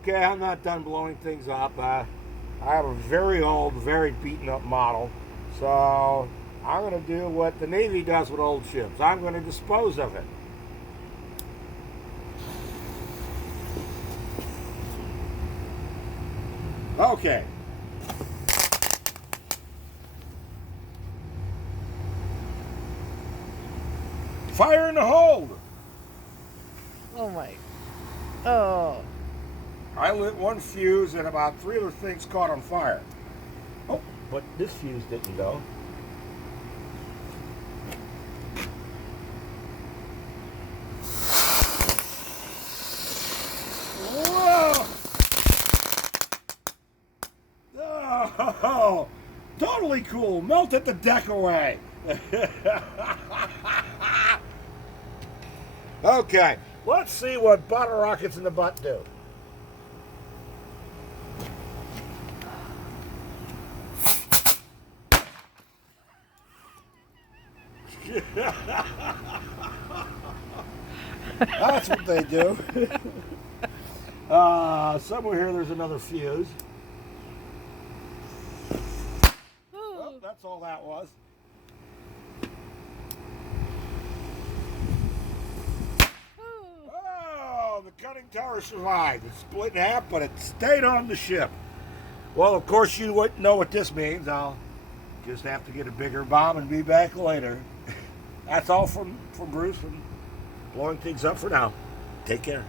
Okay, I'm not done blowing things up. I have a very old, very beaten up model. So I'm going to do what the Navy does with old ships. I'm going to dispose of it. Okay. Fire in the hold. Oh my. Oh. I lit one fuse and about 3 other things caught on fire. Oh, but this fuse didn't go. Whoa! Oh, totally cool. Melted the deck away. Okay, let's see what bottle rockets in the butt do. That's what they do. Somewhere here there's another fuse. Well, that's all that was. Oh, the cutting tower survived. It split in half, but it stayed on the ship. Well, of course, you wouldn't know what this means. I'll just have to get a bigger bomb and be back later. That's all from Bruce and blowing things up for now. Take care.